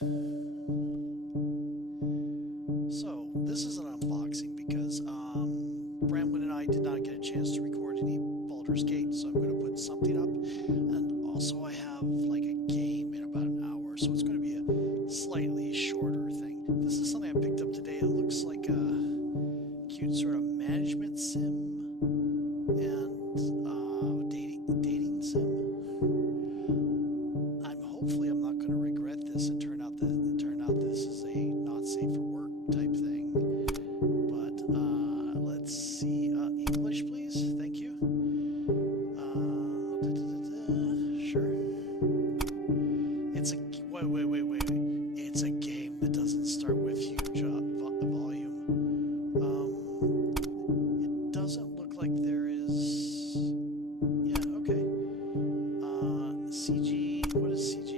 So, this is an unboxing because Bramwin and I did not get a chance to record any Baldur's Gate, so I'm going to put something up. And also, I have like a game in about an hour, so it's going to be a slightly shorter thing. This is something I picked up today. It looks like a cute sort of management sim and dating sim. I'm not going to regret this and turn out this is a not safe for work type thing. But let's see. English, please. Thank you. Sure. It's a wait. It's a game that doesn't start with huge volume. It doesn't look like there is. Yeah. Okay. CG. What is CG?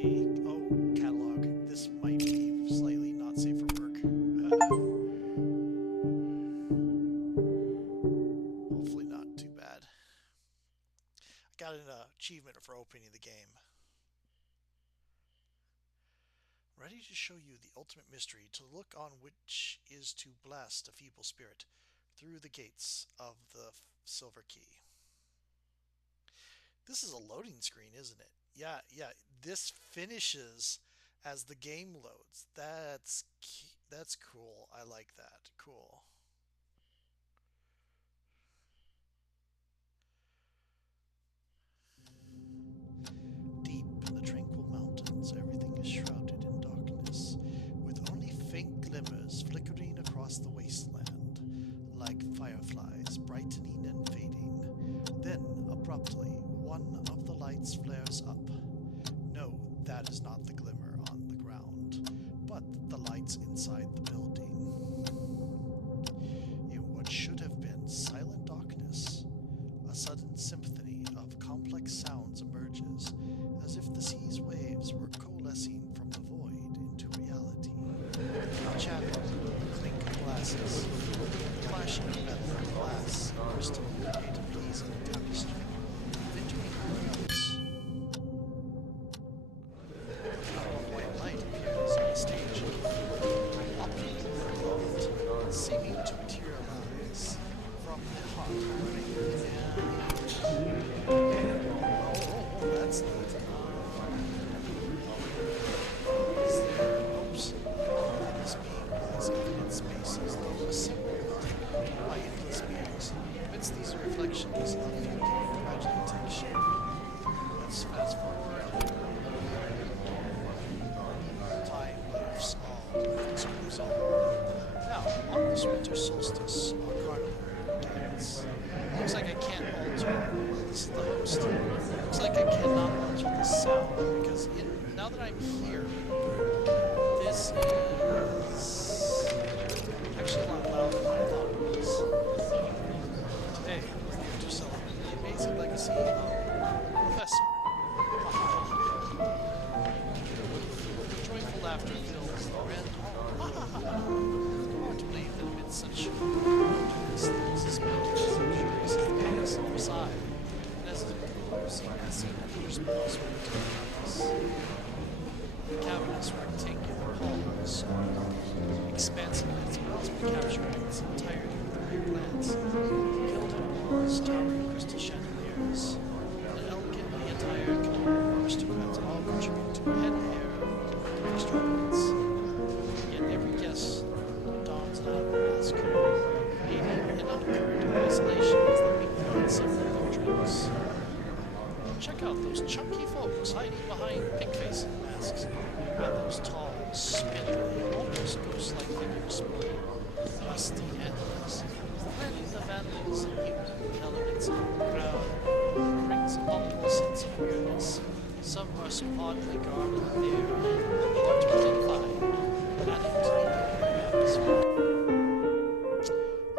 Oh, catalog. This might be slightly not safe for work. Hopefully not too bad. I got an achievement for opening the game. Ready to show you the ultimate mystery, to look on which is to blast a feeble spirit through the gates of the silver key. This is a loading screen, isn't it? Yeah. This finishes as the game loads. That's cool. I like that. Cool. Deep in the tranquil mountains, everything is shrouded in darkness, with only faint glimmers flickering across the wasteland, like fireflies brightening and fading. Then, abruptly, one of the lights flares up. No, that is not the glimmer on the ground, but the lights inside the building. In what should have been silent darkness, a sudden symphony of complex sounds emerges, as if the sea's waves were coalescing from the void into reality. Chatter, clink of glasses, clashing of metal and glass, crystal create a pleasing tapestry of interweaving notes. A white light appears on the stage, optically clothed, seeming to materialize from the heart oh, that's neat. Is there hopes that this being lies infinite spaces, though assembled by endless beings? Amidst these reflections, a feeling gradually takes shape. Let's fast forward. Time moves all, screws all. Now, on this winter solstice, our carnival begins. Looks like I can't alter. This is the host. Looks like I cannot alter the sound because now that I'm here, this is actually a lot louder than I thought it was. Today, we're to celebrate the amazing legacy of Professor. Joyful laughter fills the grand hall. Hard to believe that amid such darkness there is a spirit as luxurious as the palace of Versailles, and as imposing as St. Petersburg's winter palace. The cavernous rectangular halls are expansive as it must be captured in its entirety with a mere glance. Gilded walls, towering crystal chandeliers, an elegantly attired court of aristocrats all contribute to a heady air of extravagance. Yet every guest dons an outer mask, aiding an undercurrent of isolation as they mingle and savor their drinks. Check out those chunky folks hiding behind pink-facing masks, and those tall, spindly, almost ghost-like figures sporting rusty handles. Then the vandals and mutant elements of the crowd brings a palpable sense of weirdness. Some are so oddly garbed that they are hard to identify, adding to the atmosphere.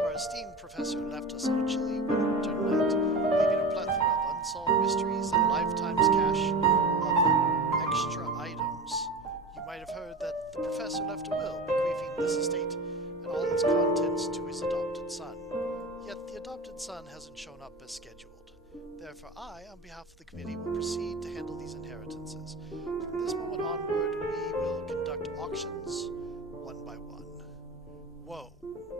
Our esteemed professor left us on a chilly winter night, leaving a plethora of unsolved mysteries and a lifetime's cache of extra items. You might have heard that the professor left a will bequeathing this estate and all its contents to his adopted son. Yet the adopted son hasn't shown up as scheduled. Therefore I, on behalf of the committee, will proceed to handle these inheritances. From this moment onward, we will conduct auctions, one by one. Whoa,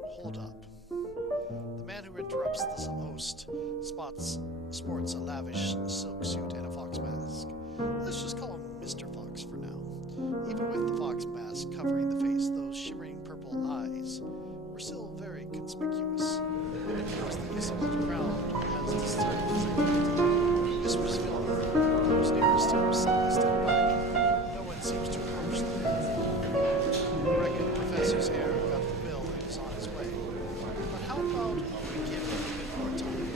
hold up. The man who interrupts the host sports a lavish silk suit and a fox mask. Let's just call him Mr. Fox for now. Even with the fox mask covering the face, those shimmering purple eyes were still very conspicuous. Of course, the assembled crowd has discerned his identity. Whispers fill the room. Those nearest him suddenly step back. No one seems to approach the man. I reckon the professor's heir got the bill and is on his way. But how about we give him a bit more time?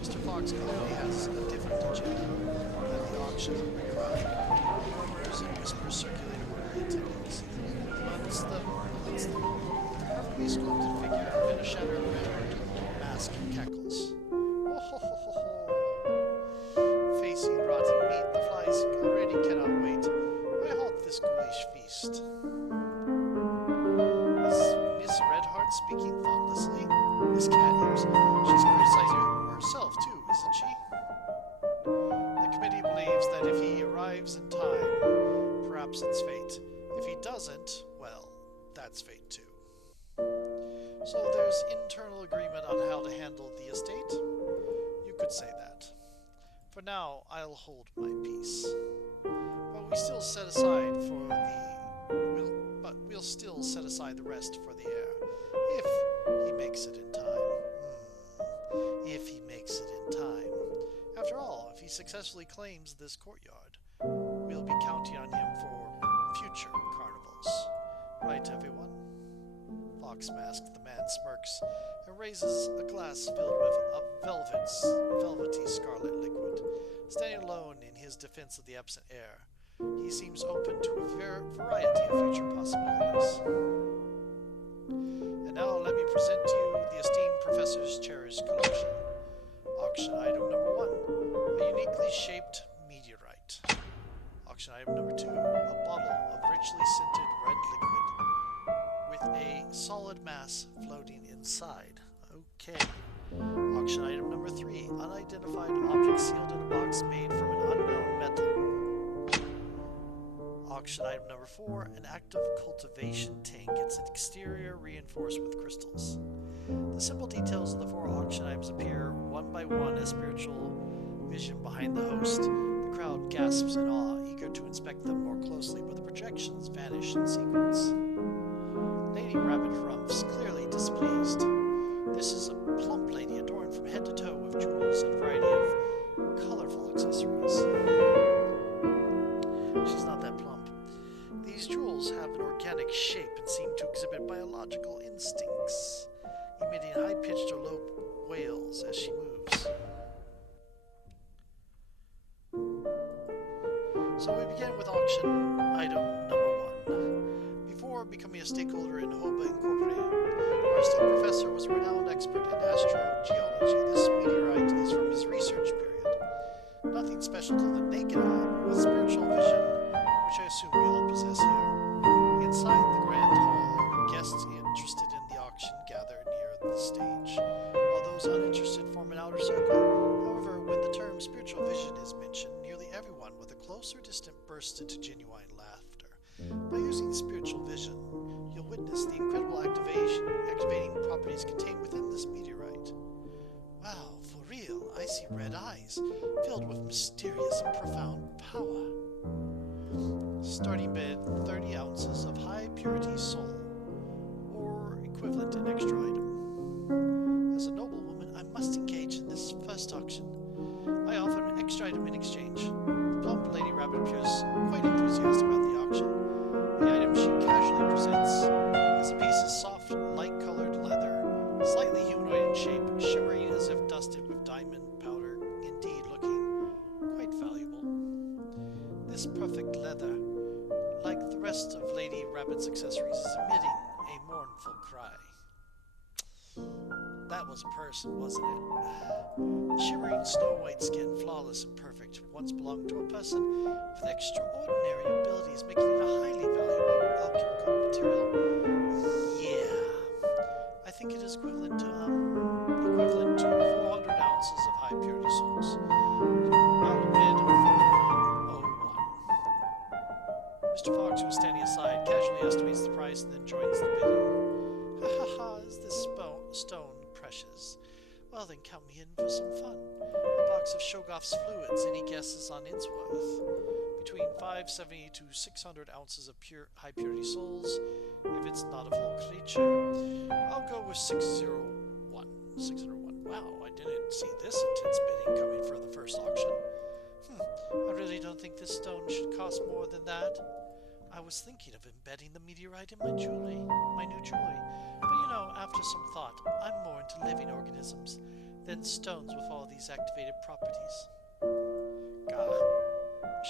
Mr. Fox clearly has a different agenda than the auction crowd. Murmurs and whispers circulate among the attendants. Amongst them, a perfectly sculpted figure in a shattered red mask cackles. Oh ho ho ho ho! Facing rotten meat, the flies already cannot wait. I halt this ghoulish feast. Is Miss Redheart speaking thoughtlessly? Miss Cat hears. She's criticizing herself too, isn't she? The committee believes that if he arrives in time, perhaps it's fate. If he doesn't, well, that's fate too. So there's internal agreement on how to handle the estate? You could say that. For now, I'll hold my peace. But we'll still set aside the rest for the heir. If he makes it in time. If he makes it in time. After all, if he successfully claims this courtyard, we'll be counting on him for future carnivals. Right, everyone? Fox Mask, the man smirks and raises a glass filled with a velvety scarlet liquid. Standing alone in his defense of the absent heir, he seems open to a variety of future possibilities. And now let me present to you the esteemed professor's cherished collection. Auction item number 1, a uniquely shaped meteorite. Auction item number 2, a bottle of richly scented red liquid with a solid mass floating inside. Okay. Auction item number 3, unidentified object sealed in a box made from an unknown metal. Auction item number 4, an active cultivation tank, its exterior reinforced with crystals. The simple details of the 4 auction items appear one by one as spiritual vision behind the host. The crowd gasps in awe, eager to inspect them more closely, but the projections vanish in sequence. Lady Rabbit Rumph's clearly displeased. This is a plump lady adorned from head to toe with jewels and a variety of colorful accessories. She's not that plump. These jewels have an organic shape and seem to exhibit biological instincts, emitting high-pitched or low wails as she moves. So we begin with auction item number 1. Before becoming a stakeholder in HOBA Incorporated, our esteemed professor was a renowned expert in astrogeology. This meteorite is from his research period. Nothing special to the naked eye, but with spiritual vision, which I assume we all possess here. Inside the grand hall, guests interested in the auction gather near the stage, while those uninterested form an outer circle. However, when the term spiritual vision is mentioned, nearly everyone, whether close or distant, bursts into genuine laughter. By using spiritual vision, you'll witness the incredible activating properties contained within this meteorite. Wow, for real, I see red eyes, filled with mysterious and profound power. Starting bid, 30 ounces of high-purity soul, or equivalent in extra item. As a noblewoman, I must engage in this first auction. I offer an extra item in exchange. The plump Lady Rabbit appears quite enthusiastic about the auction. The item she casually presents is a piece of soft, light-colored leather, slightly humanoid in shape, shimmering as if dusted with diamond powder, indeed looking quite valuable. This perfect leather, like the rest of Lady Rabbit's accessories, is emitting a mournful cry. That was a person, wasn't it? The shimmering snow-white skin, flawless and perfect, once belonged to a person with extraordinary abilities, making it a highly valuable alchemical material. Yeah, I think it is equivalent to 400 ounces of high-purity souls. I'll bid 401. Mr. Fox, who is standing aside, casually estimates the price and then joins the bidding. Ha ha ha, is this stone precious? Well then count me in for some fun. A box of Shoggoth's fluids, any guesses on its worth? Between 570 to 600 ounces of pure high purity souls, if it's not a full creature. I'll go with 601. 601. Wow, I didn't see this intense bidding coming for the first auction. I really don't think this stone should cost more than that. I was thinking of embedding the meteorite in my new jewelry. But you know, after some thought, I'm more into living organisms than stones with all these activated properties. Gah.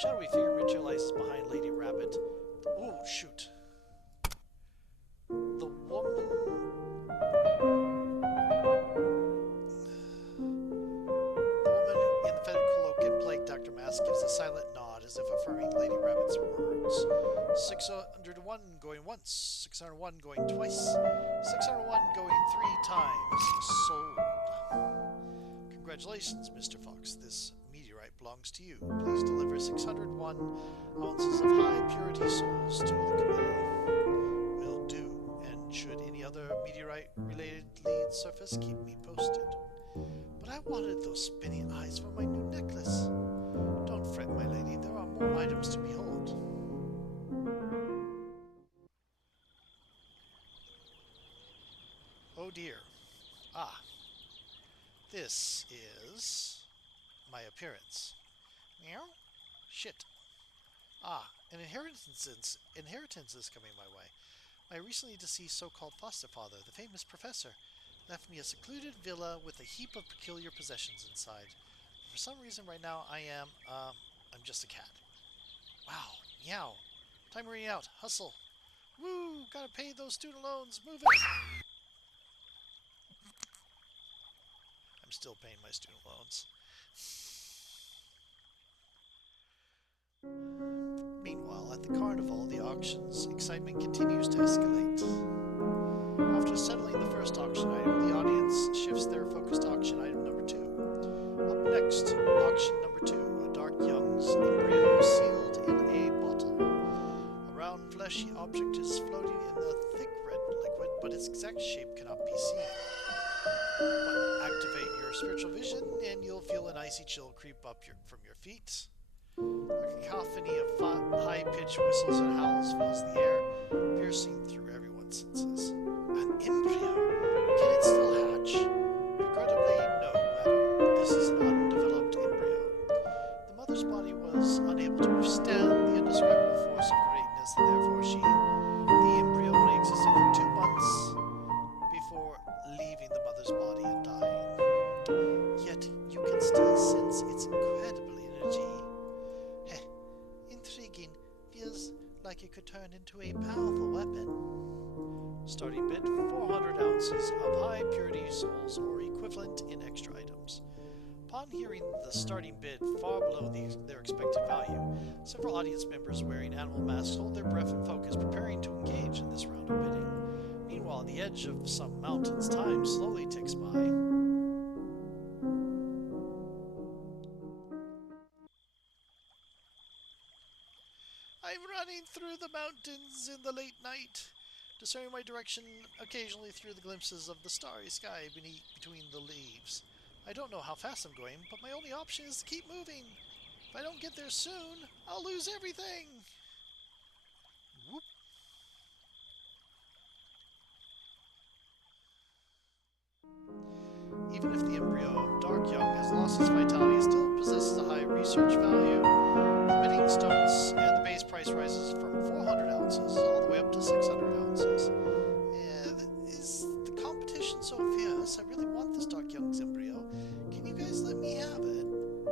Shadowy figure materializes behind Lady Rabbit. Oh, shoot. The woman... in the feathered cloak and plague Dr. Mask gives a silent nod as if affirming Lady Rabbit's words. 601 going once, 601 going twice, 601 going 3 times. Sold. Congratulations, Mr. Fox. This meteorite belongs to you. Please deliver 601 ounces of high purity souls to the committee. Will do. And should any other meteorite-related leads surface, keep me posted. But I wanted those spinning eyes for my new necklace. Don't fret, my lady. There are more items to behold. Oh dear. Ah. This is my appearance. Meow? Shit. Ah, an inheritance is coming my way. My recently deceased so-called foster father, the famous professor, left me a secluded villa with a heap of peculiar possessions inside. For some reason right now I'm just a cat. Wow, meow. Time running out. Hustle. Woo, gotta pay those student loans. Move it. I'm still paying my student loans. Meanwhile, at the carnival, the auction's excitement continues to escalate. After settling the first auction item, the audience shifts their focus to auction item number 2. Up next, auction number 2, a dark young's embryo sealed in a bottle. A round fleshy object is floating in the thick red liquid, but its exact shape cannot be seen. But activate your spiritual vision and you'll feel an icy chill creep up from your feet. A cacophony of high-pitched whistles and howls fills the air, piercing through everyone's senses. An embryo? Can it still hatch? Regrettably, no, madam. This is an undeveloped embryo. The mother's body was unable to withstand the indescribable force of greatness, and therefore the embryo only existed for 2 months before leaving the mother's body and dying. Yet you can still sense its incredible energy. Intriguing. Feels like it could turn into a powerful weapon. Starting bid, 400 ounces of high purity souls or equivalent in extra items. Upon hearing the starting bid far below their expected value, several audience members wearing animal masks hold their breath and focus, preparing to engage in this round of bidding. Meanwhile, on the edge of some mountains, time slowly ticks by. I'm running through the mountains in the late night, discerning my direction occasionally through the glimpses of the starry sky between the leaves. I don't know how fast I'm going, but my only option is to keep moving. If I don't get there soon, I'll lose everything. Whoop. Even if the embryo of Dark Young has lost its vitality, it still possesses a high research value. The bidding starts and the base price rises from 400 ounces all the way up to 600 ounces. Is the competition so fierce? I really want this Dark Young's embryo. Can you guys let me have it?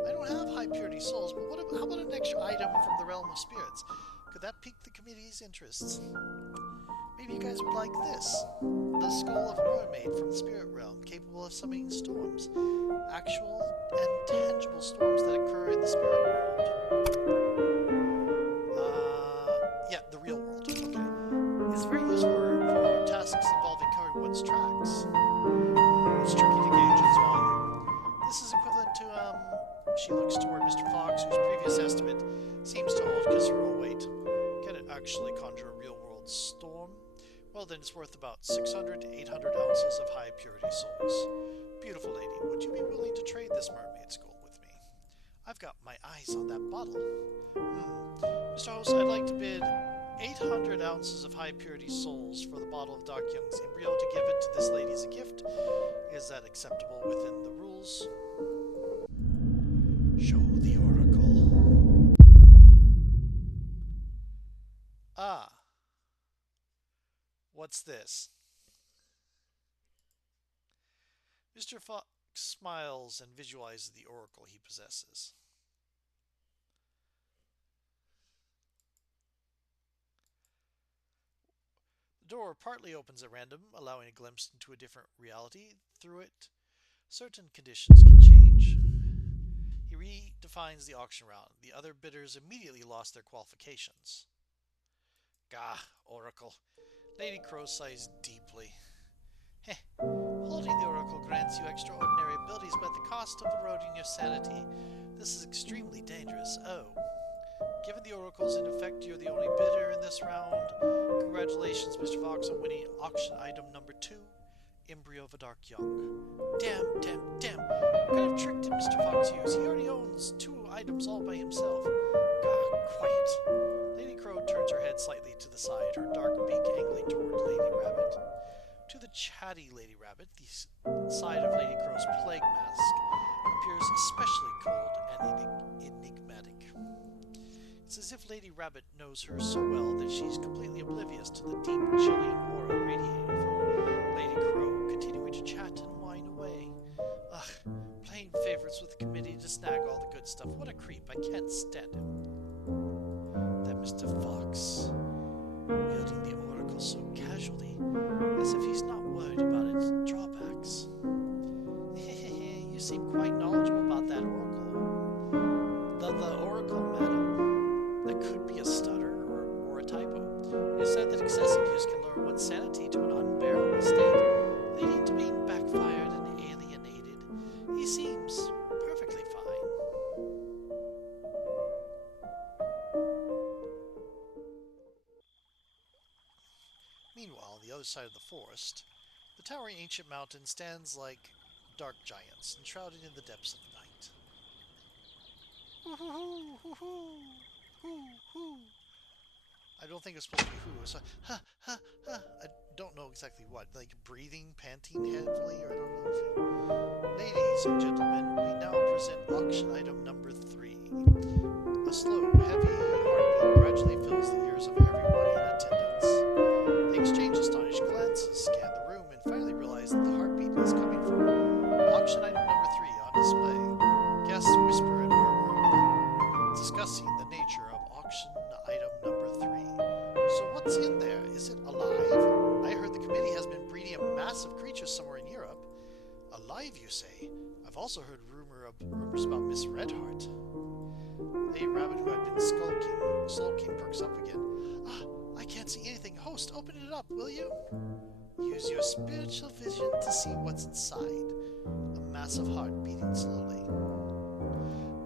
I don't have high purity souls, but how about an extra item from the realm of spirits? Could that pique the committee's interests? Maybe you guys would like this. The skull of a mermaid from the spirit realm, capable of summoning storms. Actual and tangible storms that occur in the spirit world. Yeah, the real world. Okay. It's very useful for tasks involving covering one's tracks. It's tricky to gauge its value. This is equivalent to, she looks toward Mr. Fox, whose previous estimate seems to hold considerable weight. Get it? actually conjure a real-world storm, well then it's worth about 600 to 800 ounces of high-purity souls. Beautiful lady, would you be willing to trade this mermaid's gold with me? I've got my eyes on that bottle. Mr. Host, I'd like to bid 800 ounces of high-purity souls for the bottle of Dark Young's embryo to give it to this lady as a gift. Is that acceptable within the rules? Show the oracle. Ah. What's this? Mr. Fox smiles and visualizes the oracle he possesses. The door partly opens at random, allowing a glimpse into a different reality. Through it, certain conditions can change. He redefines the auction round. The other bidders immediately lost their qualifications. Gah, oracle. Lady Crow sighs deeply. Heh. Holding the oracle grants you extraordinary abilities, but at the cost of eroding your sanity. This is extremely dangerous. Oh. Given the oracle's in effect, you're the only bidder in this round. Congratulations, Mr. Fox, on winning auction item number 2, Embryo of a Dark Young. Damn. What kind of trick did Mr. Fox use? He already owns 2 items all by himself. Gah, quiet. Lady Crow turns her head slightly to the side, her dark beak angling toward Lady Rabbit. To the chatty Lady Rabbit, the side of Lady Crow's plague mask appears especially cold and enigmatic. It's as if Lady Rabbit knows her so well that she's completely oblivious to the deep, chilling aura radiating from Lady Crow, continuing to chat and whine away. Ugh, playing favorites with the committee to snag all the good stuff. What a creep, I can't stand him. That Mr. Fox, wielding the oracle so casually, as if he's not worried about its drawbacks. You seem quite knowledgeable about that oracle. The oracle, madam. That could be a stutter or a typo. It is said that excessive use can lower one's sanity to an unbearable state, leading to being backfired and alienated. He seems perfectly fine. Meanwhile, on the other side of the forest, the towering ancient mountain stands like dark giants, enshrouded in the depths of the night. Hoo-hoo-hoo, hoo-hoo, hoo-hoo. I don't think it's supposed to be who. It's like, I don't know exactly what. Like breathing, panting heavily, or I don't know if it... Ladies and gentlemen, we now present auction item number 3. A slow, heavy heartbeat gradually fills the ears of everyone in attendance. They exchange astonished glances, scan the room, and finally realize that the heartbeat is coming from auction item number 3 on display. Guests whisper and murmur, discussing the nature of auction item number 3. So what's in there? Is it alive? I heard the committee has been breeding a massive creature somewhere in Europe. Alive, you say? I've also heard rumors about Miss Redheart. Lady Rabbit, who had been sulking, perks up again. I can't see anything. Host, open it up, will you? Use your spiritual vision to see what's inside. A massive heart beating slowly.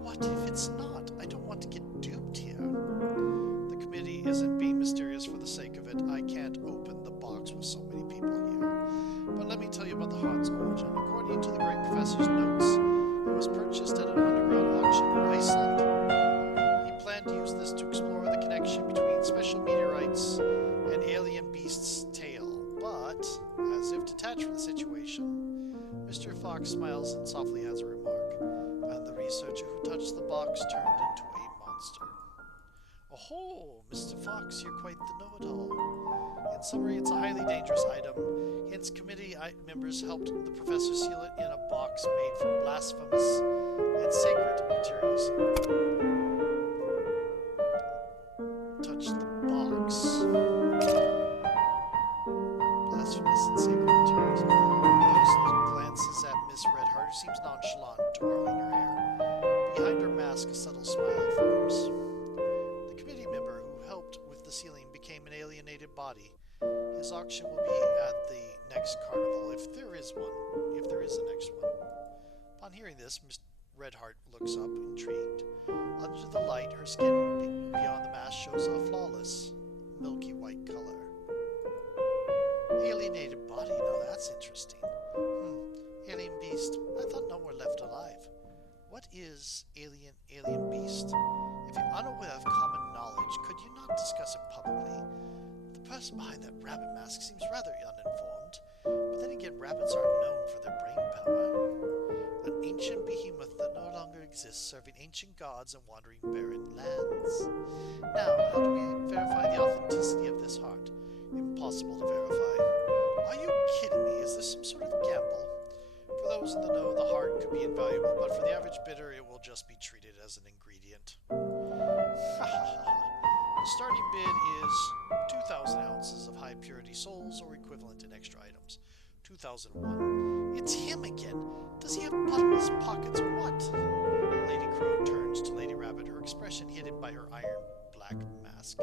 What if it's not? I don't want to get duped here. The committee isn't being mysterious for the sake of it. I can't open the box with so many people here. But let me tell you about the heart's origin. According to the great professor's notes, it was purchased at an underground auction in Iceland. He planned to use this to explore the connection between special meteorites and alien beasts' tail. But, as if detached from the situation, Mr. Fox smiles and softly has a remark, and the researcher who touched the box turned into a monster. Oh, Mr. Fox, you're quite the know-it-all. In summary, it's a highly dangerous item. Hence, committee members helped the professor seal it in a box made from blasphemous and sacred materials. Touch the box. Blasphemous and sacred materials. The host glances at Miss Redheart, who seems nonchalant, twirling her hair. Behind her mask, a subtle smile forms. The committee member who helped with the sealing became an alienated body. His auction will be at the next carnival, if there is a next one. Upon hearing this, Miss Redheart looks up, intrigued. Under the light, her skin beyond the mask shows a flawless milky white color. Alienated body, now that's interesting. Alien beast. I thought none were left alive. What is alien beast? If you're unaware of common knowledge, could you not discuss it publicly? The person behind that rabbit mask seems rather uninformed, but then again, rabbits aren't known for their brain power. An ancient behemoth that no longer exists, serving ancient gods and wandering barren lands. Now, how do we verify the authenticity of this heart? Impossible to verify. Are you kidding me? Is this some sort of gamble? For those in the know, the heart could be invaluable, but for the average bidder, it will just be treated as an ingredient. The starting bid is 2,000 ounces of high-purity souls or equivalent in extra items. 2001. It's him again. Does he have bottomless pockets or what? Lady Crow turns to Lady Rabbit, her expression hidden by her iron black mask.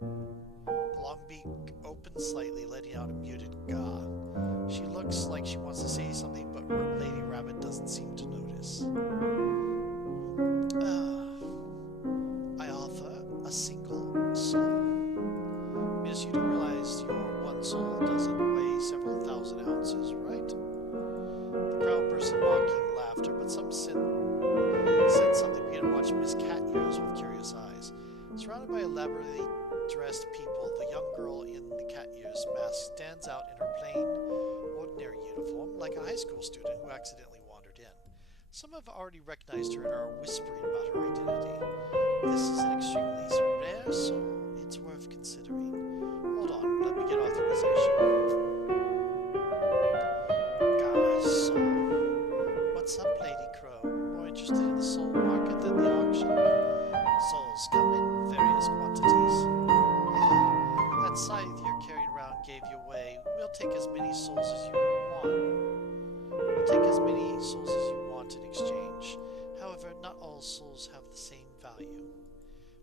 The long beak opens slightly, letting out a muted gah. She looks like she wants to say something, but Lady Rabbit doesn't seem to notice. I offer a single soul. Miss, you do realize your one soul doesn't weigh several thousand ounces, right? The crowd burst in mocking laughter, but some said something, began to watch Miss Cat Ears with curious eyes. Surrounded by elaborately dressed people, the young girl in the cat ears mask stands out in her plain, ordinary uniform, like a high school student who accidentally wandered in. Some have already recognized her and are whispering about her identity. This is an extremely rare soul. It's worth considering. Hold on, let me get authorization. Soul. What's up, Lady Crow? More interested in the soul market than the auction? Souls come in various quantities. That scythe you're carrying around gave you away. We'll take as many souls as you want in exchange. However, not all souls have the same value.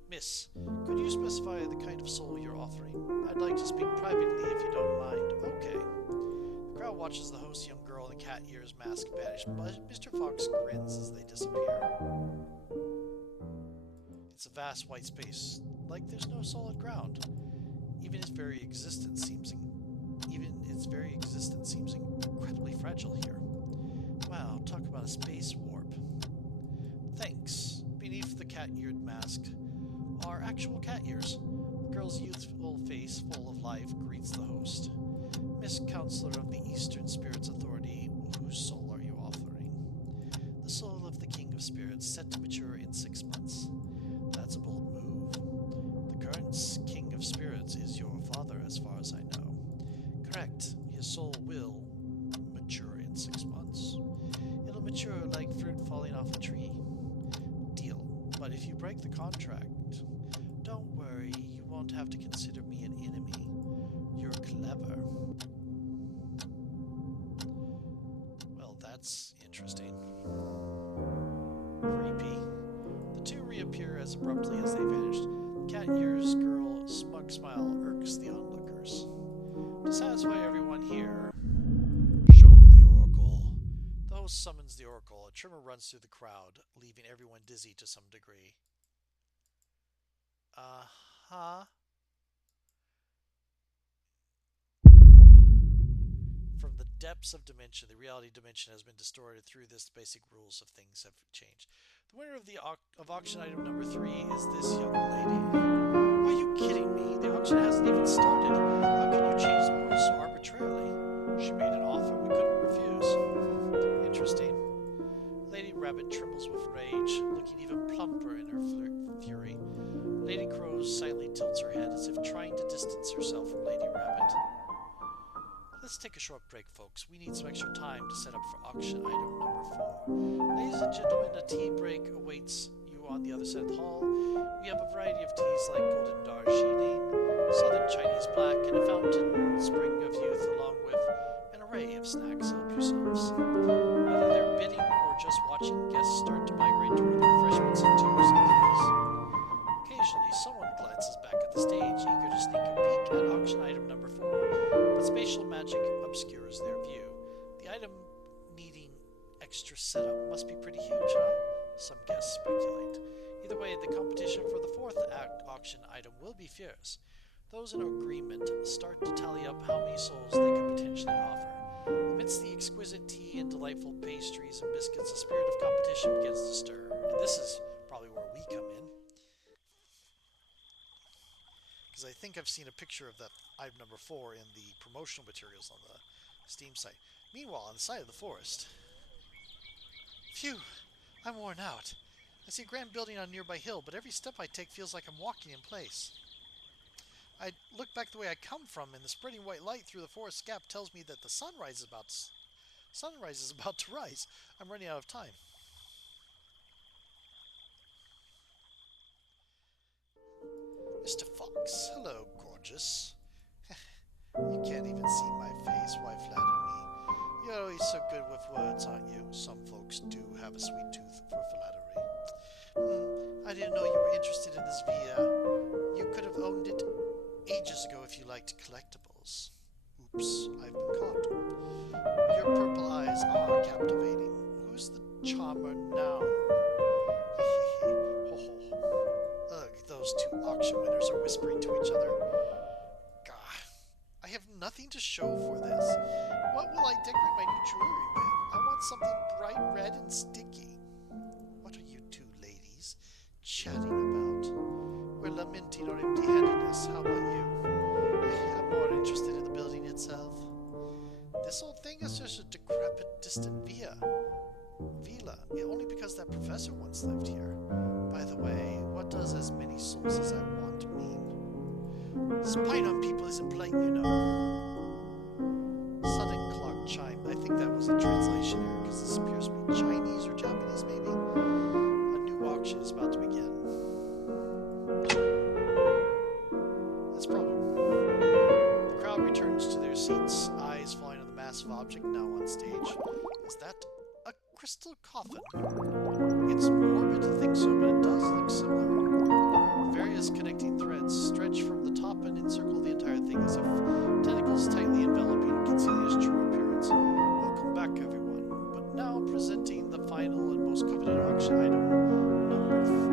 Miss, could you specify the kind of soul you're offering? I'd like to speak privately if you don't mind. Okay. The crowd watches the host young girl in the cat ears mask vanish, but Mr. Fox grins as they disappear. It's a vast white space, like there's no solid ground. Even its very existence seems incredibly fragile here. Wow, talk about a space warp. Thanks. Beneath the cat-eared mask are actual cat ears. The girl's youthful face, full of life, greets the host. Miss Counselor of the Eastern Spirits Authority, whose soul are you offering? The soul of the King of Spirits, set to mature in 6 months. That's a bold move. The current King of Spirits is your father, as far as I know. Correct. His soul will mature in 6 months. It'll mature like fruit falling off a tree. Deal. But if you break the contract, don't worry, you won't have to consider me an enemy. You're clever. Well, that's interesting. Creepy. The two reappear as abruptly as they vanished. Cat Ears girl's smug smile irks the onlookers. To satisfy everyone here, show the Oracle. The host summons the Oracle. A tremor runs through the crowd, leaving everyone dizzy to some degree. From the depths of dimension, the reality dimension has been distorted through this. Basic rules of things have changed. The winner of auction item number 3 is this young lady. Are you kidding me? The auction hasn't even started. How can you change the rules so arbitrarily? She made an offer we couldn't refuse. Interesting. Lady Rabbit trembles with rage, looking even plumper in her fury. Lady Crow silently tilts her head as if trying to distance herself from Lady Rabbit. Let's take a short break, folks. We need some extra time to set up for auction item number 4. Ladies and gentlemen, a tea break awaits you on the other side of the hall. We have a variety of teas like Golden Darjeeling, Southern Chinese Black, and a Fountain Spring of Youth, along with an array of snacks. Help yourselves. Whether they're bidding or just watching guests start to migrate toward the refreshments in twos and threes. Occasionally, someone glances back at the stage, eager to sneak a peek at auction item number 4, but spatial magic obscures their view. The item needing extra setup must be pretty huge, huh? Some guests speculate. Either way, the competition for the 4th auction item will be fierce. Those in agreement start to tally up how many souls they could potentially offer. Amidst the exquisite tea and delightful pastries and biscuits, a spirit of competition begins to stir. And this is probably where we come in. Because I think I've seen a picture of that item number 4 in the promotional materials on the Steam site. Meanwhile, on the side of the forest... Phew! I'm worn out. I see a grand building on a nearby hill, but every step I take feels like I'm walking in place. I look back the way I come from, and the spreading white light through the forest gap tells me that the sunrise is about to rise. I'm running out of time. Mr. Fox, hello, gorgeous. You can't even see my face. Why flatter me? You're always so good with words, aren't you? Some folks do have a sweet tooth for flattery. I didn't know you were interested in this via. You could have owned it ages ago if you liked collectibles. Oops, I've been caught. Your purple eyes are captivating. Who's the charmer now? Ho ho. Ugh, those two auction winners are whispering to each other. Gah, I have nothing to show for this. What will I decorate my new jewelry with? I want something bright red and sticky. What are you two ladies chatting about? We're lamenting our empty-handedness. How about you? I'm more interested in the building itself. This old thing is just a decrepit, distant villa, only because that professor once lived here. By the way, what does as many souls as I want mean? Spying on people isn't polite, you know. Sudden clock chime. I think that was a translation error, because this appears to be Chinese or Japanese, maybe. A new auction is about to begin. That's probably... The crowd returns to their seats, eyes falling on the massive object now on stage. Is that a crystal coffin? It's morbid to think so, but it does look similar. Various connecting threads stretch from the top and encircle the entire thing as if tentacles tightly enveloping and concealing its true appearance. Welcome back, everyone. But now presenting the final and most coveted auction item, number 4.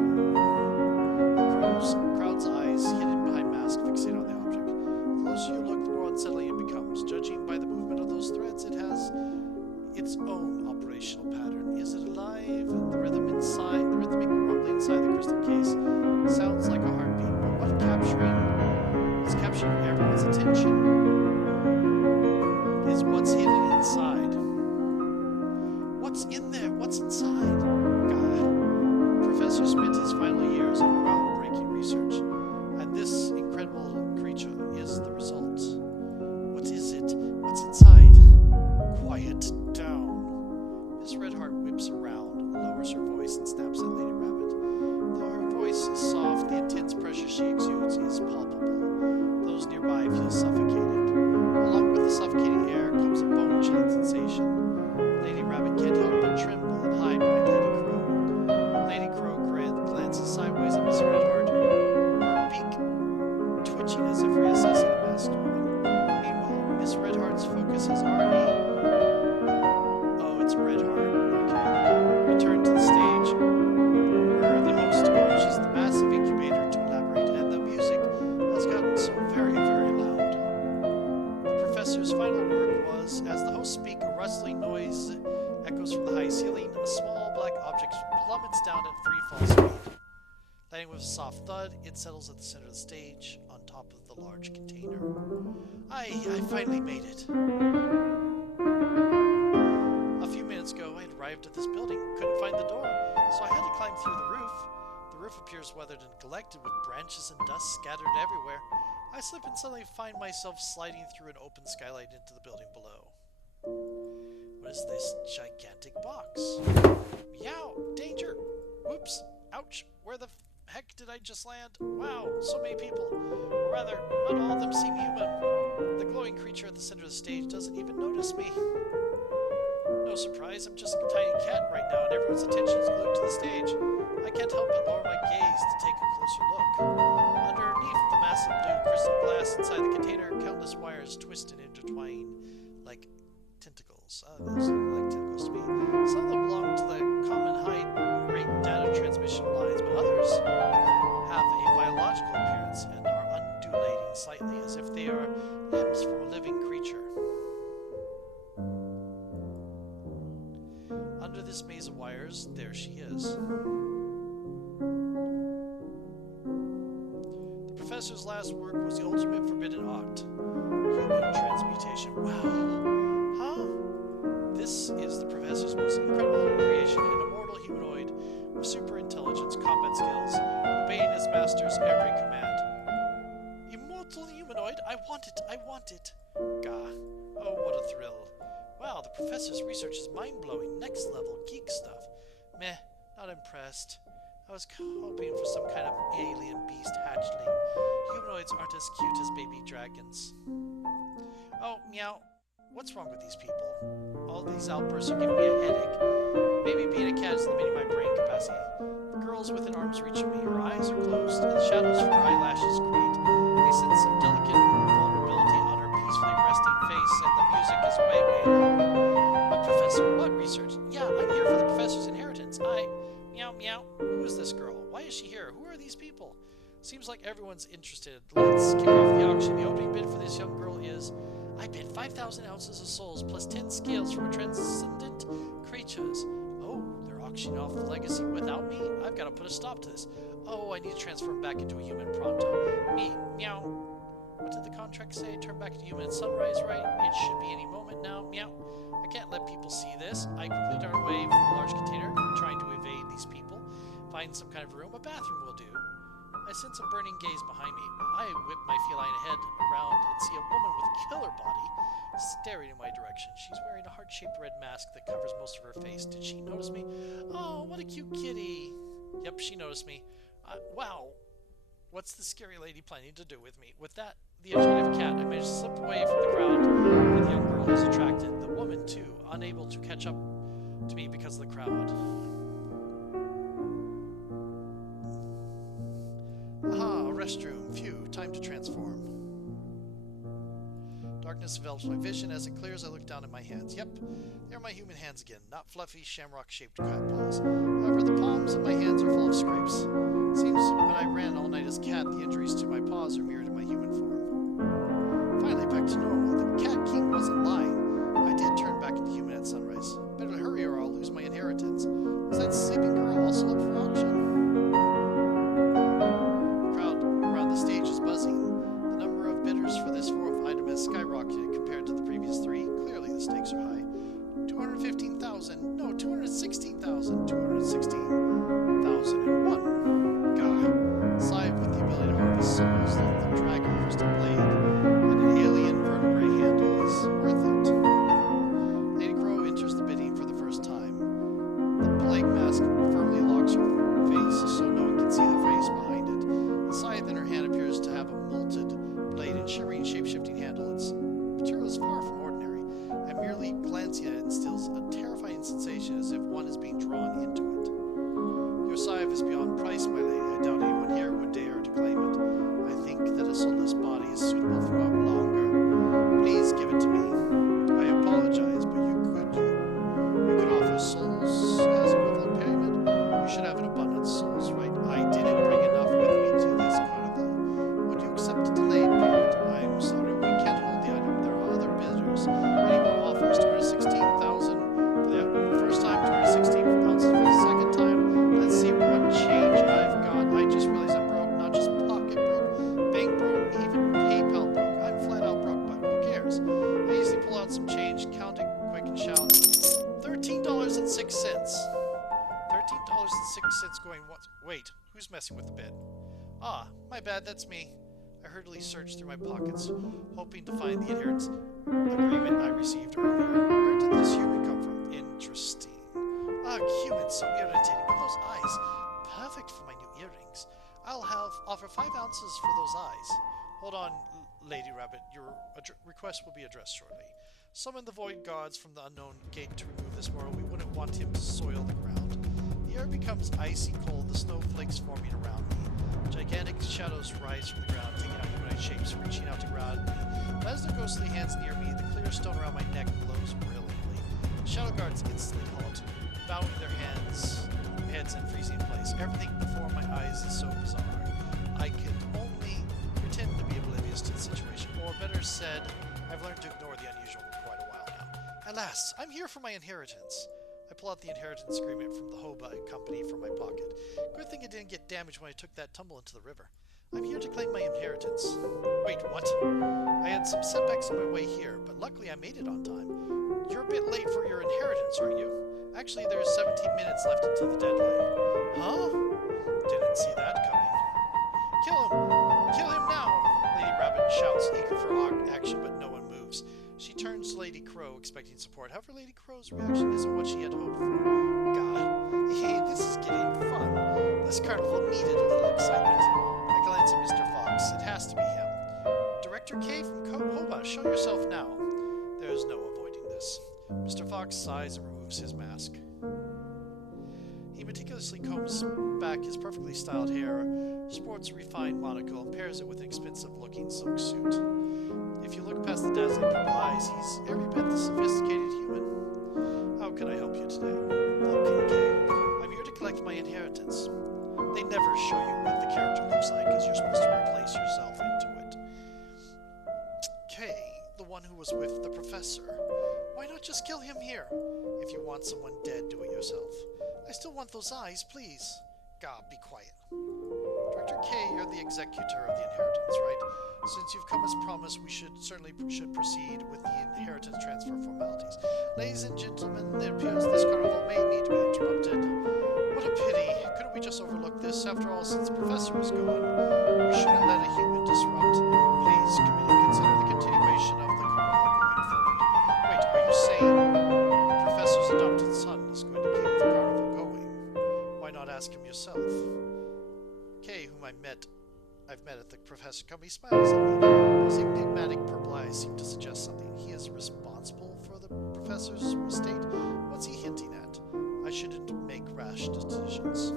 The crowd's eyes, hidden behind masks, fixate on the object. The closer you look, the more unsettling it becomes. Judging by the movement of those threads, it has its own operational pattern. Is it alive? The rhythmic rumbling inside the crystal case sounds like a heartbeat, but what's capturing everyone's attention is what's hidden inside. What's in there? What's inside? God. The professor spent his final years on groundbreaking research, and this incredible creature is the result. What is it? What's inside? Quiet down. Miss Redheart whips around, lowers her voice, and snaps at Lady Rabbit. Though her voice is soft, the intense pressure she exudes is palpable. Those nearby feel suffocated. Along with the suffocating air comes a bone-chilling sensation. Lady Rabbit can't help but tremble and hide behind Lady Crow. Lady Crow glances sideways at Miss Redheart, her beak twitching as if reassessing the masked woman. Meanwhile, Miss Redheart's focus has already... Oh, it's Redheart. Okay. Return to the stage, where the host approaches the massive incubator to elaborate, and the music has gotten so very, very loud. The professor's final word was, as the hosts speak, a rustling noise echoes from the high ceiling. A small black object plummets down at free fall speed. Landing with a soft thud, it settles at the center of the stage, on top of the large container. I finally made it. A few minutes ago, I had arrived at this building. Couldn't find the door, so I had to climb through the roof. The roof appears weathered and neglected, with branches and dust scattered everywhere. I slip and suddenly find myself sliding through an open skylight into the building below. What is this gigantic box? Meow! Danger! Whoops! Ouch! Where the heck did I just land? Wow, so many people. Or rather, not all of them seem human. The glowing creature at the center of the stage doesn't even notice me. No surprise, I'm just a tiny cat right now, and everyone's attention is glued to the stage. I can't help but lower my gaze to take a closer look. Underneath the massive blue crystal glass inside the container, countless wires twist and intertwine like tentacles. Those look like tentacles to me. Some of them belong to the common height rate data transmission lines, but others have a biological appearance and are undulating slightly, as if they are limbs from a living creature. Under this maze of wires, there she is. The professor's last work was the ultimate forbidden art. Human transmutation. Wow. Huh? This is the professor's most incredible creation, an immortal humanoid with super intelligence, combat skills, obeying his master's every command. Immortal humanoid? I want it! I want it! Gah. Oh, what a thrill. Wow, the professor's research is mind-blowing, next-level geek stuff. Meh, not impressed. I was hoping for some kind of alien beast hatchling. Humanoids aren't as cute as baby dragons. Oh, meow. What's wrong with these people? All these outbursts are giving me a headache. Maybe being a cat is limiting my brain capacity. The girl's within arm's reach of me. Her eyes are closed, and the shadows from her eyelashes create a sense of delicate vulnerability on her peacefully resting face, and the music is way, way loud. What professor? What research? Yeah, I'm here for the professor's inheritance. Meow, meow. Who is this girl? Why is she here? Who are these people? Seems like everyone's interested. Let's kick off the auction. The opening bid for this young girl is... I bid 5,000 ounces of souls plus 10 scales from transcendent creatures. Oh, they're auctioning off the legacy without me? I've got to put a stop to this. Oh, I need to transform back into a human pronto. Meow. What did the contract say? Turn back into human at sunrise, right? It should be any moment now. Meow. I can't let people see this. I quickly dart away from a large container, trying to evade these people. Find some kind of room. A bathroom will do. I sense a burning gaze behind me. I whip my feline head around and see a woman with a killer body staring in my direction. She's wearing a heart-shaped red mask that covers most of her face. Did she notice me? Oh, what a cute kitty. Yep, she noticed me. Wow. What's the scary lady planning to do with me? With that, the agile cat, I managed to slip away from the crowd that the young girl has attracted. The woman, too, unable to catch up to me because of the crowd. Aha, a restroom. Phew, time to transform. Darkness envelops my vision. As it clears, I look down at my hands. Yep, they're my human hands again, not fluffy, shamrock-shaped cat paws. However, the palms of my hands are full of scrapes. Seems when I ran all night as a cat, the injuries to my paws are mirrored in my human form. Finally, back to normal. The Cat King wasn't lying. I did turn back into human at sunrise. Better hurry or I'll lose my inheritance. Was that sleeping girl also up for auction? For this fourth item has skyrocketed compared to the previous three. Clearly the stakes are high. 215,000. No, 216,000. 216,001. God. Sigh with the ability to harvest souls like the dragon crystal blade and an alien vertebrae handle is worth it. Lady Crow enters the bidding for the first time. The plague mask firmly locks her face so no one can see the face behind it. The scythe in her hand appears to have a molted blade and shimmering shape-shifting handle. Its material is far from ordinary, and merely glancing at it instills a terrifying sensation as if one is being drawn into it. Your scythe is beyond price, my lady. I doubt anyone here would dare to claim it. I think that a soulless body is suitable for a longer. Please give it to me. I apologize, but you could offer souls as equivalent payment. You should have an abundance of souls, right? I didn't bring enough with me to this carnival. Would you accept a delayed payment? I'm sorry, we can't hold the item. There are other bidders. Any more offers? 216,000 for the first time, 216,000 for the second time. Let's see what change I've got. I just realized I'm broke, not just pocket broke, bank broke, even PayPal broke. I'm flat out broke, but who cares? I easily pull out some change, count it quick, and shout, $13.06. $13.06 going once. Wait, who's messing with the bid? Ah, my bad, that's me. I hurriedly searched through my pockets, hoping to find the inheritance agreement I received earlier. Where did this human come from? Interesting. Ah, human, so irritating. Look at those eyes. Perfect for my new earrings. I'll offer 5 ounces for those eyes. Hold on, Lady Rabbit. Your request will be addressed shortly. Summon the void gods from the unknown gate to remove this mortal. We wouldn't want him to soil the ground. The air becomes icy cold, the snowflakes forming around me. Gigantic shadows rise from the ground, taking on humanoid shapes, reaching out to grab me. But as their ghostly hands near me, the clear stone around my neck glows brilliantly. The shadow guards instantly halt, bowing their heads and freezing in place. Everything before my eyes is so bizarre. I can only pretend to be oblivious to said, I've learned to ignore the unusual for quite a while now. At last, I'm here for my inheritance. I pull out the inheritance agreement from the Hoba company from my pocket. Good thing it didn't get damaged when I took that tumble into the river. I'm here to claim my inheritance. Wait, what? I had some setbacks on my way here, but luckily I made it on time. You're a bit late for your inheritance, aren't you? Actually, there's 17 minutes left until the deadline. Huh? Didn't see that coming. Kill him! Kill him now! Lady Rabbit shouts, eager for action, but no one moves. She turns to Lady Crow, expecting support. However, Lady Crow's reaction isn't what she had hoped for. God, hey, this is getting fun. This carnival needed a little excitement. I glance at Mr. Fox. It has to be him. Director K from Hoba, show yourself now. There is no avoiding this. Mr. Fox sighs and removes his mask. He meticulously combs back his perfectly styled hair, sports a refined monocle, and pairs it with an expensive-looking silk suit. If you look past the dazzling purple eyes, he's every bit the sophisticated human. How can I help you today? Look, Kay, I'm here to collect my inheritance. They never show you what the character looks like, because you're supposed to replace yourself into it. Kay, the one who was with the professor. Why not just kill him here? If you want someone dead, do it yourself. I still want those eyes, please. God, be quiet. Director K, you're the executor of the inheritance, right? Since you've come as promised, we should proceed with the inheritance transfer formalities. Ladies and gentlemen, it appears this carnival may need to be interrupted. What a pity. Couldn't we just overlook this? After all, since the professor is gone, we shouldn't let a human disrupt. Please, committee, consider the continuation of the carnival going forward. Wait, are you saying the professor's adopted son is going to keep the carnival going? Why not ask him yourself? Kay, whom I've met at the professor company, smiles at me. Those enigmatic purple eyes seem to suggest something. He is responsible for the professor's estate. What's he hinting at? I shouldn't make rash decisions.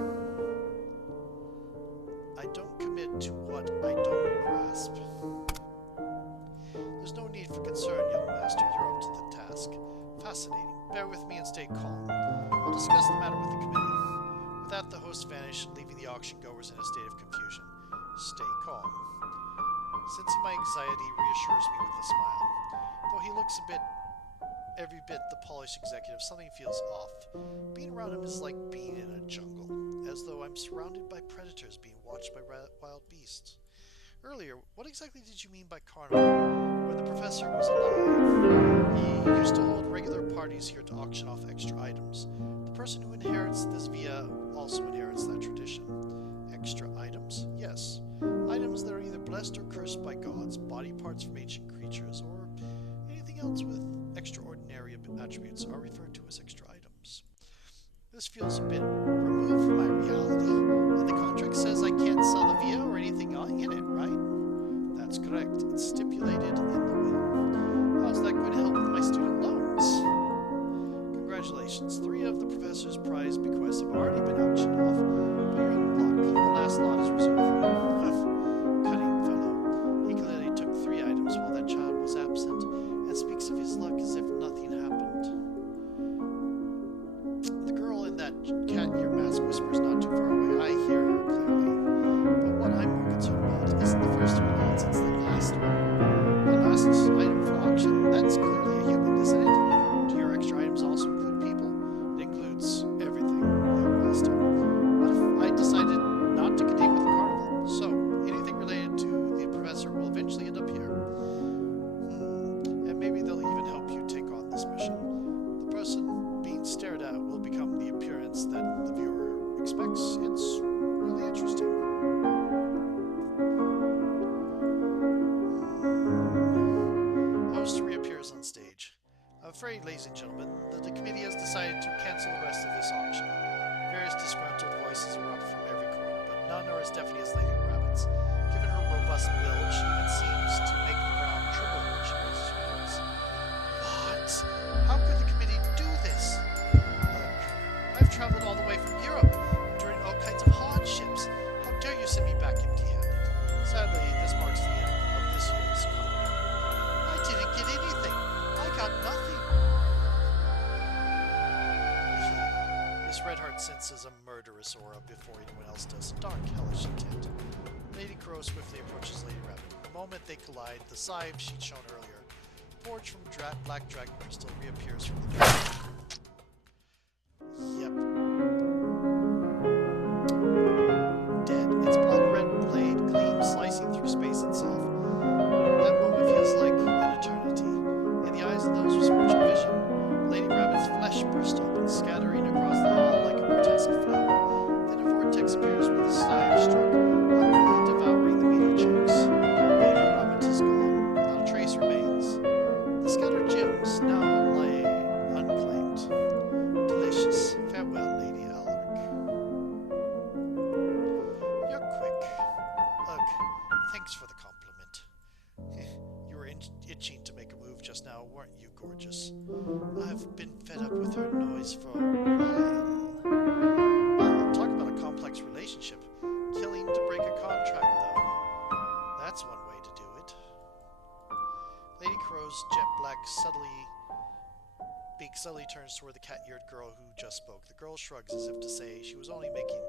I don't commit to what I don't grasp. There's no need for concern, young master. You're up to the task. Fascinating. Bear with me and stay calm. We'll discuss the matter with the committee. With that, the host vanished, leaving the auction goers in a state of confusion. Stay calm. Sensing my anxiety, reassures me with a smile. Though he looks every bit the polished executive, something feels off. Being around him is like being in a jungle, as though I'm surrounded by predators being watched by wild beasts. Earlier, what exactly did you mean by carnival? When the professor was alive, he used to hold regular parties here to auction off extra items. The person who inherits this via also inherits that tradition. Extra items? Yes. Items that are either blessed or cursed by gods, body parts from ancient creatures, or anything else with extraordinary attributes are referred to as extra items. This feels a bit removed from my reality, and the contract says I can't sell the via or anything in it, right? That's correct. It's stipulated in the will. How's that going to help with my student loans? Congratulations. 3 of the professor's prize bequests have already been auctioned off, but you're in luck. The last lot is reserved for you. Cunning fellow. He clearly took 3 items while that child was absent, and speaks of his luck as if nothing happened. The girl in that cat ear mask whispers not too far away. I hear her clearly. But what I'm more concerned about isn't the first 3 lots, it's the last one. The last item for auction, that's clearly a human, isn't it? Do your extra items also include people? It includes everything, young master. What if I decided not to continue with the carnival? So, anything related to the professor will eventually end up here. And maybe they'll even help you take on this mission. The person being stared at will become the appearance that the viewer expects. It's really interesting. Host reappears on stage. I'm afraid, ladies and gentlemen, that the committee has decided to cancel the rest of this auction. Various disgruntled voices erupt from every corner, but none are as deafening as Lady Rabbit's. Given her robust build, she even seems to make the ground tremble when she raises her voice. What? How could the committee do this? Look, I've traveled all the way from Europe, enduring all kinds of hardships. How dare you send me back empty-handed? Sadly, this marks the end of this year's carnival. I didn't get anything. I got nothing. This Redheart senses a murderous aura before anyone else does. Dark, hellish intent. Lady Crow swiftly approaches Lady Rabbit. A moment they collide, the scythe she'd shown earlier, forged from black dragon crystal, reappears from the ground. Yep. Dead. Its blood-red blade gleams, slicing through space itself. That moment feels like an eternity. In the eyes of those with spiritual vision, Lady Rabbit's flesh burst open, scattering across the hall like a grotesque flow. Then a vortex appears with a scythe stroke, hungrily devouring the meaty chunks. Lady Rabbit is gone. Not a trace remains. The scattered gems now lie unclaimed. Delicious. Farewell, Lady Alaric. You're quick. Ugh, thanks for the compliment. You were itching to make a move just now, weren't you, gorgeous? I've been fed up with her noise for a while. Well, talk about a complex relationship. Killing to break a contract, though. That's one way to do it. Lady Crow's jet black beak subtly turns toward the cat-eared girl who just spoke. The girl shrugs as if to say she was only making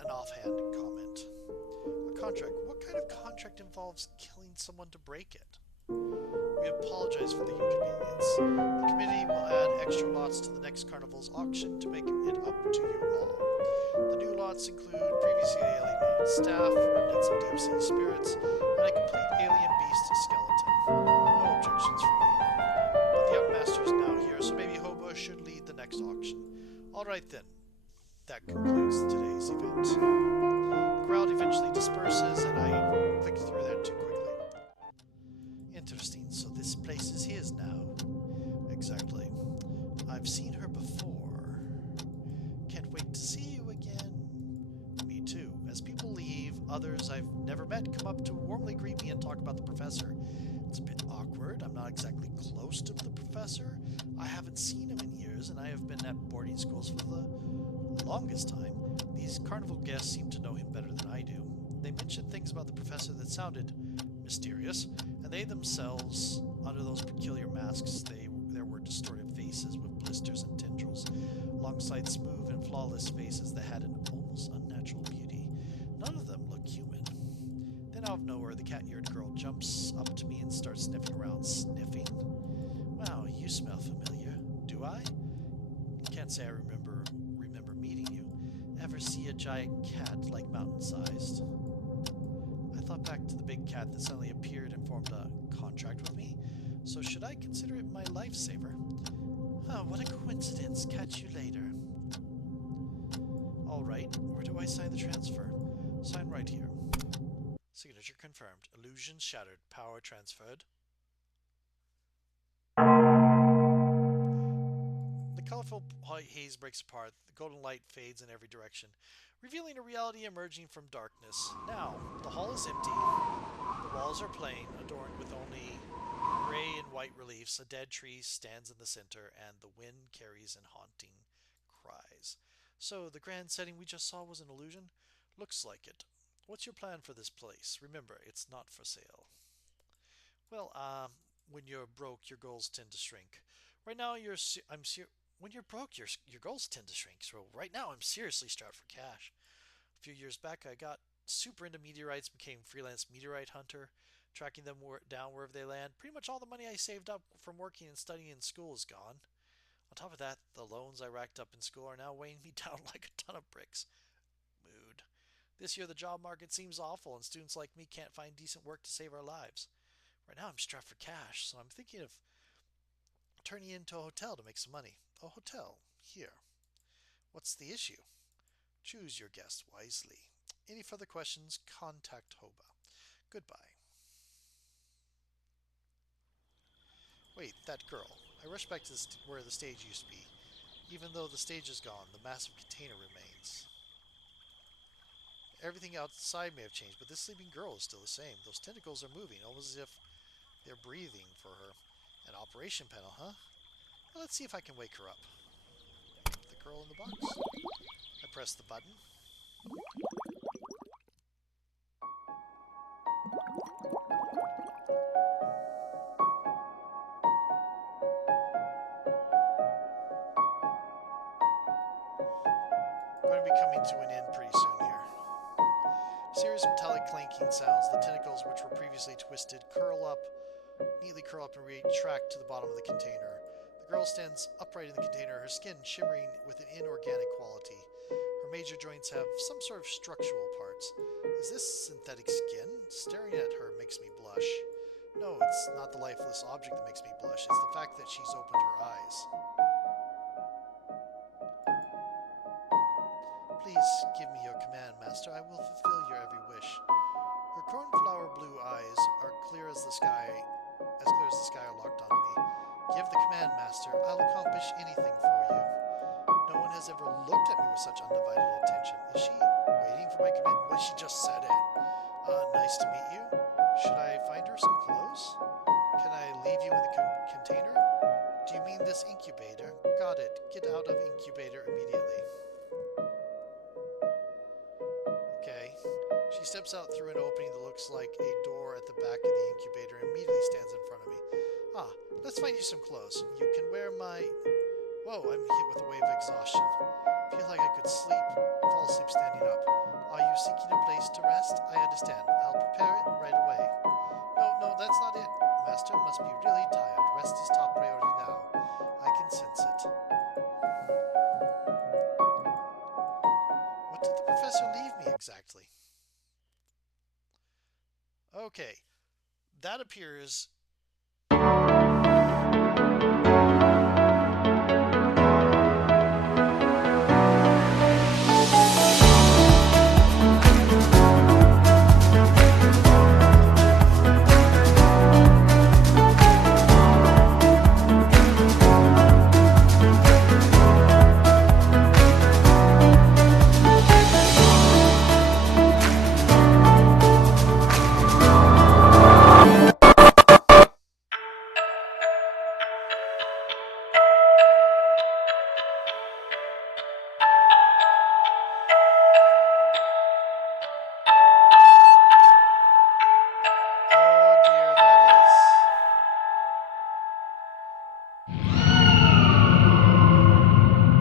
an offhand comment. A contract? What kind of contract involves killing someone to break it? We apologize for the inconvenience. The committee will add extra lots to the next carnival's auction to make it up to you all. The new lots include previously alienated staff, remnants of deep-sea spirits, and a complete alien beast skeleton. No objections from me. But the young master is now here, so maybe Hobo should lead the next auction. Alright then. That concludes today's event. The crowd eventually disperses, and I clicked through that too quickly. Interesting, so this place is his now. Exactly. I've seen her before. Can't wait to see you again. Me too. As people leave, others I've never met come up to warmly greet me and talk about the professor. It's a bit awkward. I'm not exactly close to the professor. I haven't seen him in years, and I have been at boarding schools for the longest time. These carnival guests seem to know him better than I do. They mentioned things about the professor that sounded mysterious, and they themselves, under those peculiar masks, there were distorted faces with blisters and tendrils, alongside smooth and flawless faces that had an almost unnatural beauty. None of them looked human. Then out of nowhere, the cat-eared girl jumps up to me and starts sniffing around. Sniffing? Wow, you smell familiar. Do I? Can't say I remember meeting you. Ever see a giant cat like mountain-sized? I thought back to the big cat that suddenly appeared and formed a contract with me. So should I consider it my lifesaver? Oh, what a coincidence. Catch you later. Alright, where do I sign the transfer? Sign right here. Signature confirmed. Illusion shattered. Power transferred. The colorful haze breaks apart. The golden light fades in every direction, revealing a reality emerging from darkness. Now, the hall is empty. The walls are plain, adorned with only gray and white reliefs. A dead tree stands in the center, and the wind carries in haunting cries. So, the grand setting we just saw was an illusion? Looks like it. What's your plan for this place? Remember, it's not for sale. Well, when you're broke, your goals tend to shrink. Right now, when you're broke, your goals tend to shrink. So right now, I'm seriously strapped for cash. A few years back, I got super into meteorites, became freelance meteorite hunter, tracking them down wherever they land. Pretty much all the money I saved up from working and studying in school is gone. On top of that, the loans I racked up in school are now weighing me down like a ton of bricks. Mood. This year, the job market seems awful, and students like me can't find decent work to save our lives. Right now, I'm strapped for cash, so I'm thinking of turning it into a hotel to make some money. A hotel. Here. What's the issue? Choose your guest wisely. Any further questions, contact Hoba. Goodbye. Wait, that girl. I rushed back to where the stage used to be. Even though the stage is gone, the massive container remains. Everything outside may have changed, but this sleeping girl is still the same. Those tentacles are moving, almost as if they're breathing for her. An operation panel, huh? Well, let's see if I can wake her up. The girl in the box. I press the button. Going to be coming to an end pretty soon here. A series of metallic clanking sounds. The tentacles, which were previously twisted, neatly curl up and retract to the bottom of the container. The girl stands upright in the container, her skin shimmering with an inorganic quality. Her major joints have some sort of structural parts. Is this synthetic skin? Staring at her makes me blush. No, it's not the lifeless object that makes me blush. It's the fact that she's opened her eyes. Please give me your command, Master. I will fulfill your every wish. Her cornflower blue eyes are clear as the sky are locked onto me. Give the command, Master. I'll accomplish anything for you. No one has ever looked at me with such undivided attention. Is she waiting for my command? Well, she just said it. Nice to meet you. Should I find her some clothes? Can I leave you in the container? Do you mean this incubator? Got it. Get out of incubator immediately. Okay. She steps out through an opening that looks like a door at the back of the incubator and immediately stands in front of me. Let's find you some clothes. You can wear my... Whoa, I'm hit with a wave of exhaustion. Feel like I could fall asleep standing up. Are you seeking a place to rest? I understand. I'll prepare it right away. No, that's not it. Master must be really tired. Rest is top priority now. I can sense it. What did the professor leave me exactly? Okay. That appears...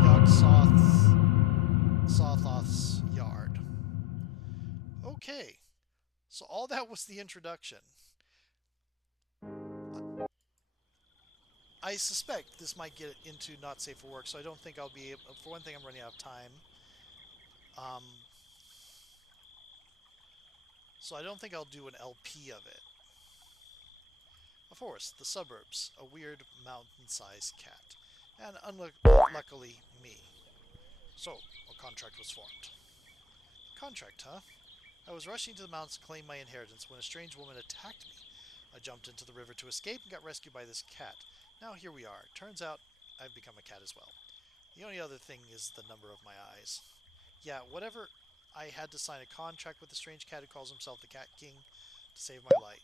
Yog-sothoth's yard. Okay, so all that was the introduction. I suspect this might get into not safe for work, so I don't think I'll be able... For one thing, I'm running out of time. So I don't think I'll do an LP of it. Of course, the suburbs, a weird mountain-sized cat, and unluckily me. So, a contract was formed. Contract, huh? I was rushing to the mountains to claim my inheritance when a strange woman attacked me. I jumped into the river to escape and got rescued by this cat. Now here we are. Turns out I've become a cat as well. The only other thing is the number of my eyes. Yeah, whatever. I had to sign a contract with the strange cat who calls himself the Cat King to save my life.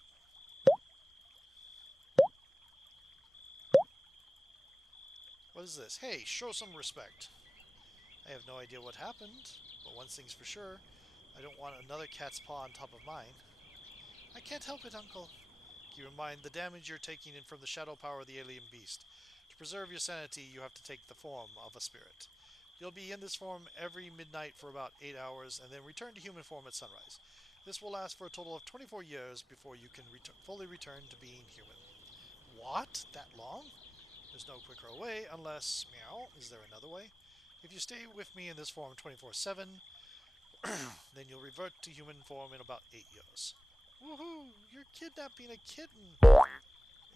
What is this? Hey, show some respect. I have no idea what happened, but one thing's for sure. I don't want another cat's paw on top of mine. I can't help it, Uncle. Keep in mind the damage you're taking in from the shadow power of the alien beast. To preserve your sanity, you have to take the form of a spirit. You'll be in this form every midnight for about 8 hours, and then return to human form at sunrise. This will last for a total of 24 years before you can fully return to being human. What? That long? There's no quicker way, unless... Meow. Is there another way? If you stay with me in this form 24/7, then you'll revert to human form in about 8 years. Woohoo! You're kidnapping a kitten!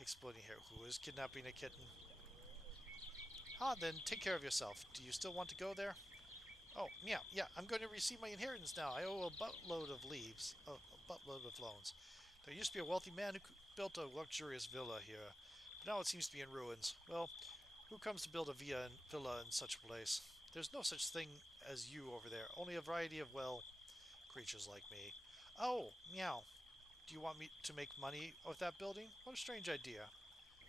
Exploding hair. Who is kidnapping a kitten? Then take care of yourself. Do you still want to go there? Oh, yeah, I'm going to receive my inheritance now. I owe a buttload of loans. There used to be a wealthy man who built a luxurious villa here, but now it seems to be in ruins. Well, who comes to build a villa in such a place? There's no such thing as you over there, only a variety of, well, creatures like me. Oh, meow. Do you want me to make money with that building? What a strange idea.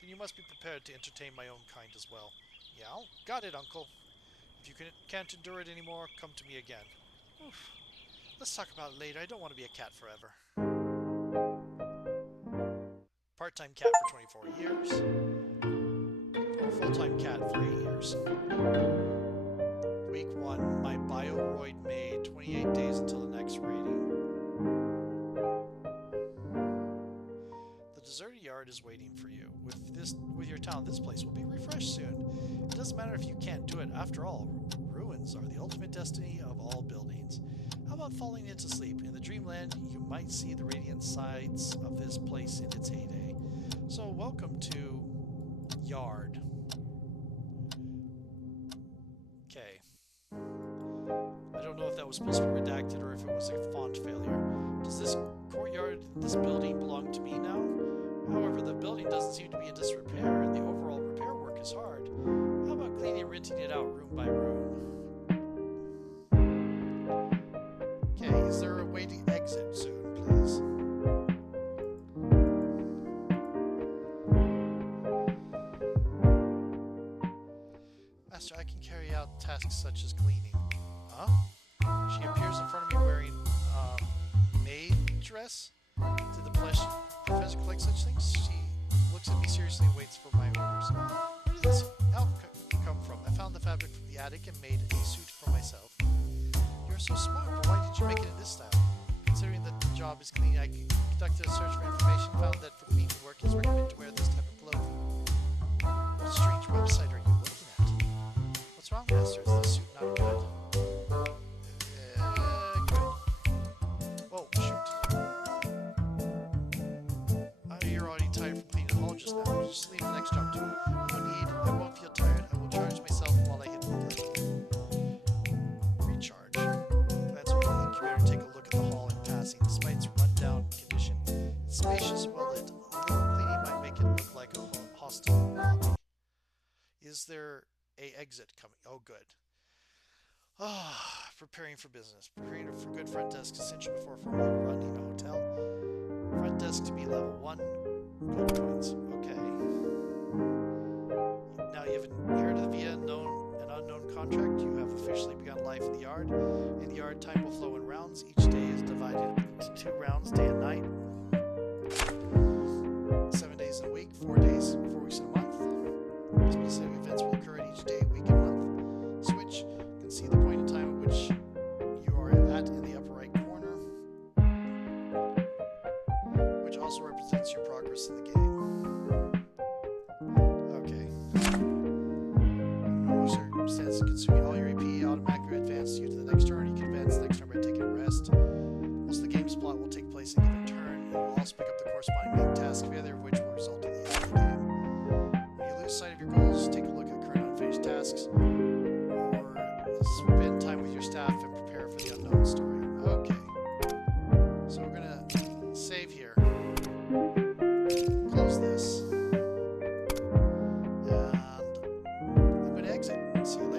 Then you must be prepared to entertain my own kind as well. Meow. Got it, Uncle. If you can't endure it anymore, come to me again. Oof. Let's talk about it later. I don't want to be a cat forever. Part-time cat for 24 years. Or full-time cat for 8 years. Week 1, my bioroid made 28 days until the next rating. deserted yard is waiting for you. With your talent, this place will be refreshed soon. It doesn't matter if you can't do it. After all, ruins are the ultimate destiny of all buildings. How about falling into sleep? In the dreamland, you might see the radiant sides of this place in its heyday. So, welcome to Yard. Okay. I don't know if that was supposed to be redacted or if it was a font failure. Does this courtyard, this building, belong to me now? However, the building doesn't seem to be in disrepair, and the overall repair work is hard. How about cleaning and renting it out room by room? Okay, is there a way to exit soon, please? Master, I can carry out tasks such as cleaning. Huh? She appears in front of me wearing maid dress. Did the professor collect such things? She looks at me seriously and waits for my orders. Where did this outfit come from? I found the fabric from the attic and made a suit for myself. You're so smart, but why did you make it in this style? Considering that the job is clean, I conducted a search for information, found that for cleaning work it's recommended to wear this type of clothing. What strange website are you looking at? What's wrong, Master? Is the suit not good? Good. Whoa, shoot. You're already tired from cleaning the hall just now. Just leave the next job to me. No need. I won't feel tired. I will charge myself while I hit the lift. Recharge. Glance over the incubator and take a look at the hall in passing. Despite its rundown condition, it's spacious, well lit. A little cleaning might make it look like a hostel lobby. Is there a exit coming? Oh, good. Preparing for business. Preparing for good front desk essential before formally running a hotel. Front desk to be level 1. Gold coins. Okay. Now you have inherited via an unknown contract. You have officially begun life in the yard. In the yard, time will flow in rounds. Each day is divided into 2 rounds, day and night. 7 days in a week, 4 days, 4 weeks in a month. Specific events will occur at each day, week, and month. Switch. You can see the point in time at which you are at in the upper right corner, which also represents your progress in the game. Okay. No circumstances consuming all your AP automatically advance you to the next turn. You can advance the next turn by taking a rest. Most of the game's plot will take place in a given turn. You will also pick up the corresponding main task, failure of which will result in the end of the game. When you lose sight of your goals, take a look at current unfinished tasks, or spend time with your staff and prepare for the unknown story. Okay. So we're gonna save here. Close this. And I'm gonna exit. See you later.